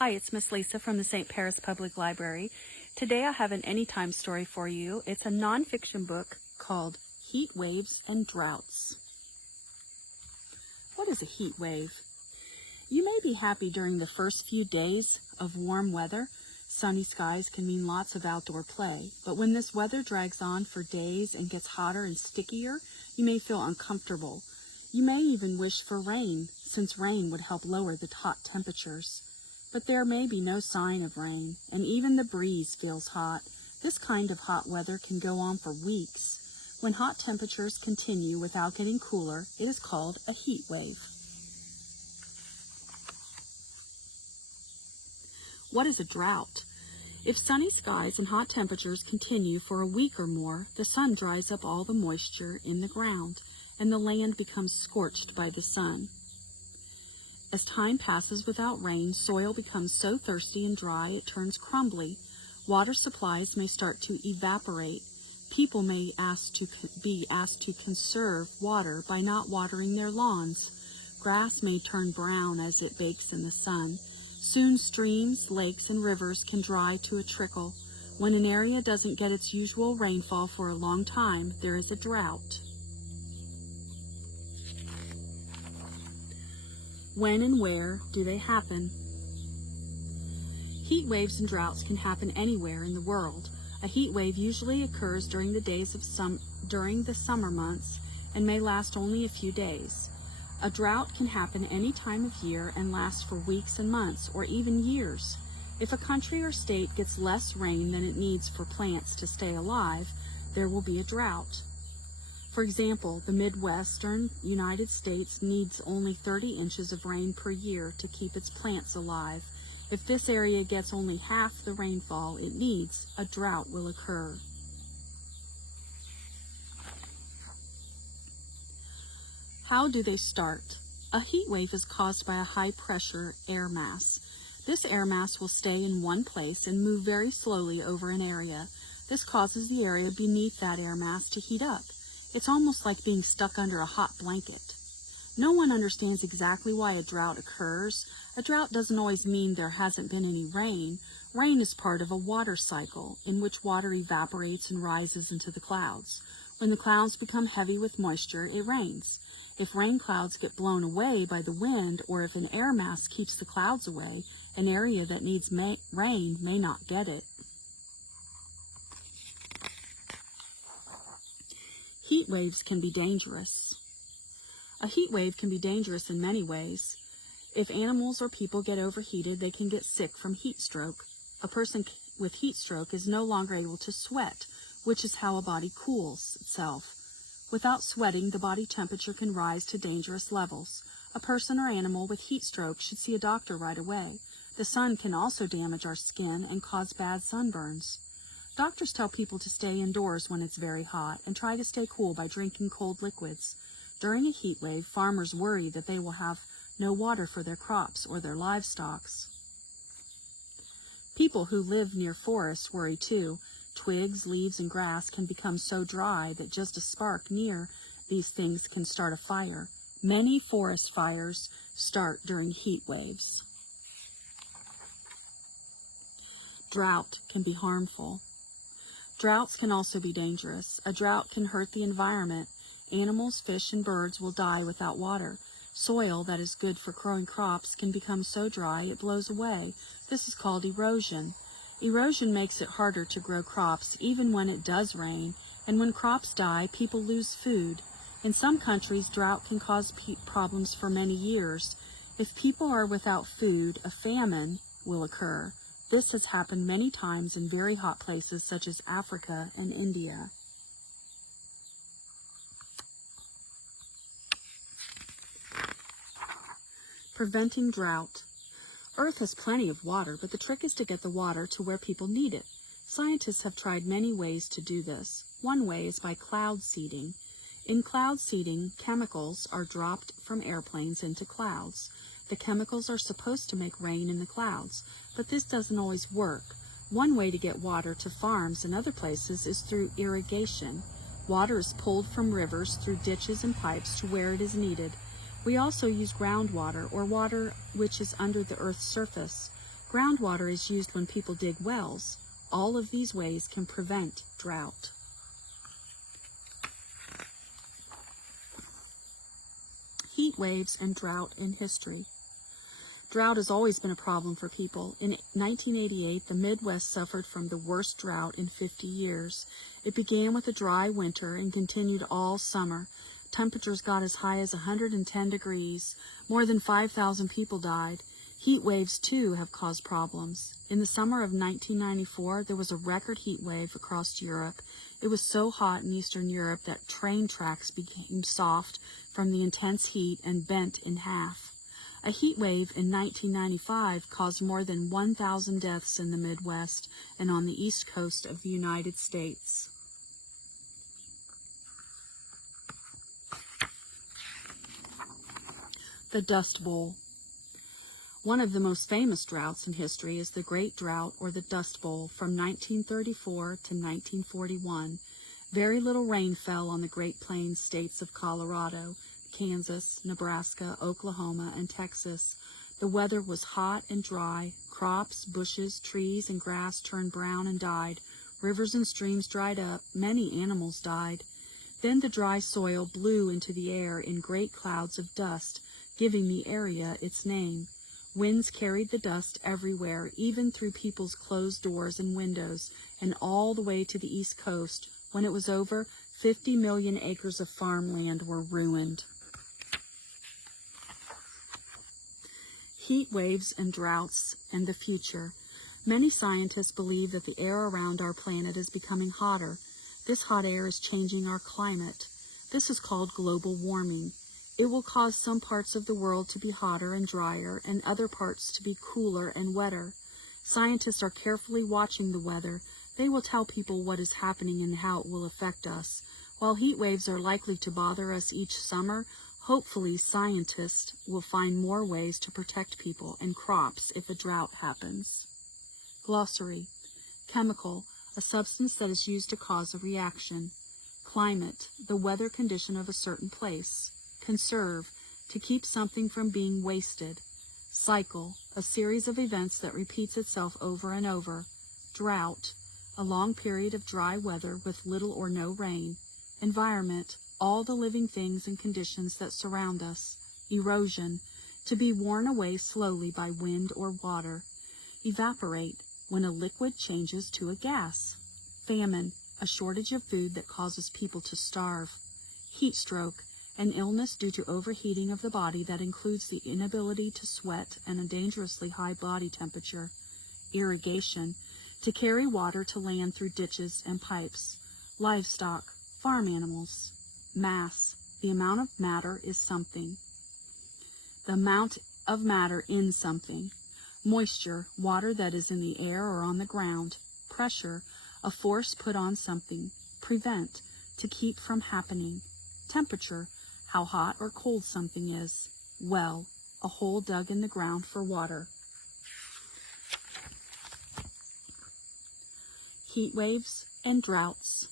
Hi, it's Miss Lisa from the St. Paris Public Library. Today I have an anytime story for you. It's a nonfiction book called Heat Waves and Droughts. What is a heat wave? You may be happy during the first few days of warm weather. Sunny skies can mean lots of outdoor play, but when this weather drags on for days and gets hotter and stickier, you may feel uncomfortable. You may even wish for rain, since rain would help lower the hot temperatures. But there may be no sign of rain, and even the breeze feels hot. This kind of hot weather can go on for weeks. When hot temperatures continue without getting cooler, it is called a heat wave. What is a drought? If sunny skies and hot temperatures continue for a week or more, the sun dries up all the moisture in the ground, and the land becomes scorched by the sun. As time passes without rain, soil becomes so thirsty and dry it turns crumbly. Water supplies may start to evaporate. People may be asked to conserve water by not watering their lawns. Grass may turn brown as it bakes in the sun. Soon streams, lakes, and rivers can dry to a trickle. When an area doesn't get its usual rainfall for a long time, there is a drought. When and where do they happen? Heat waves and droughts can happen anywhere in the world. A heat wave usually occurs during the summer months and may last only a few days. A drought can happen any time of year and last for weeks and months or even years. If a country or state gets less rain than it needs for plants to stay alive, there will be a drought. For example, the Midwestern United States needs only 30 inches of rain per year to keep its plants alive. If this area gets only half the rainfall it needs, a drought will occur. How do they start? A heat wave is caused by a high-pressure air mass. This air mass will stay in one place and move very slowly over an area. This causes the area beneath that air mass to heat up. It's almost like being stuck under a hot blanket. No one understands exactly why a drought occurs. A drought doesn't always mean there hasn't been any rain. Rain is part of a water cycle in which water evaporates and rises into the clouds. When the clouds become heavy with moisture, it rains. If rain clouds get blown away by the wind, or if an air mass keeps the clouds away, an area that needs rain may not get it. Heat waves can be dangerous. A heat wave can be dangerous in many ways. If animals or people get overheated, they can get sick from heat stroke. A person with heat stroke is no longer able to sweat, which is how a body cools itself. Without sweating, the body temperature can rise to dangerous levels. A person or animal with heat stroke should see a doctor right away. The sun can also damage our skin and cause bad sunburns. Doctors tell people to stay indoors when it's very hot and try to stay cool by drinking cold liquids. During a heat wave, farmers worry that they will have no water for their crops or their livestock. People who live near forests worry too. Twigs, leaves, and grass can become so dry that just a spark near these things can start a fire. Many forest fires start during heat waves. Drought can be harmful. Droughts can also be dangerous. A drought can hurt the environment. Animals, fish, and birds will die without water. Soil that is good for growing crops can become so dry it blows away. This is called erosion. Erosion makes it harder to grow crops even when it does rain, and when crops die, people lose food. In some countries, drought can cause problems for many years. If people are without food, a famine will occur. This has happened many times in very hot places such as Africa and India. Preventing drought. Earth has plenty of water, but the trick is to get the water to where people need it. Scientists have tried many ways to do this. One way is by cloud seeding. In cloud seeding, chemicals are dropped from airplanes into clouds. The chemicals are supposed to make rain in the clouds, but this doesn't always work. One way to get water to farms and other places is through irrigation. Water is pulled from rivers through ditches and pipes to where it is needed. We also use groundwater, or water which is under the Earth's surface. Groundwater is used when people dig wells. All of these ways can prevent drought. Heat waves and drought in history. Drought has always been a problem for people. In 1988, the Midwest suffered from the worst drought in 50 years. It began with a dry winter and continued all summer. Temperatures got as high as 110 degrees. More than 5,000 people died. Heat waves, too, have caused problems. In the summer of 1994, there was a record heat wave across Europe. It was so hot in Eastern Europe that train tracks became soft from the intense heat and bent in half. A heat wave in 1995 caused more than 1,000 deaths in the Midwest and on the East Coast of the United States. The Dust Bowl. One of the most famous droughts in history is the Great Drought, or the Dust Bowl, from 1934 to 1941. Very little rain fell on the Great Plains states of Colorado, Kansas, Nebraska, Oklahoma, and Texas. The weather was hot and dry. Crops, bushes, trees, and grass turned brown and died. Rivers and streams dried up. Many animals died. Then the dry soil blew into the air in great clouds of dust, giving the area its name. Winds carried the dust everywhere, even through people's closed doors and windows, and all the way to the East Coast. When it was over, 50 million acres of farmland were ruined. Heat waves and droughts and the future. Many scientists believe that the air around our planet is becoming hotter. This hot air is changing our climate. This is called global warming. It will cause some parts of the world to be hotter and drier and other parts to be cooler and wetter. Scientists are carefully watching the weather. They will tell people what is happening and how it will affect us. While heat waves are likely to bother us each summer, hopefully scientists will find more ways to protect people and crops if a drought happens. Glossary. Chemical, a substance that is used to cause a reaction. Climate, the weather condition of a certain place. Conserve, to keep something from being wasted. Cycle, a series of events that repeats itself over and over. Drought, a long period of dry weather with little or no rain. Environment, all the living things and conditions that surround us. Erosion, to be worn away slowly by wind or water. Evaporate, when a liquid changes to a gas. Famine, a shortage of food that causes people to starve. Heat stroke, an illness due to overheating of the body that includes the inability to sweat and a dangerously high body temperature. Irrigation, to carry water to land through ditches and pipes. Livestock, farm animals. Mass, the amount of matter is something. The amount of matter in something. Moisture, water that is in the air or on the ground. Pressure, a force put on something. Prevent, to keep from happening. Temperature, how hot or cold something is. Well, a hole dug in the ground for water. Heat waves and droughts.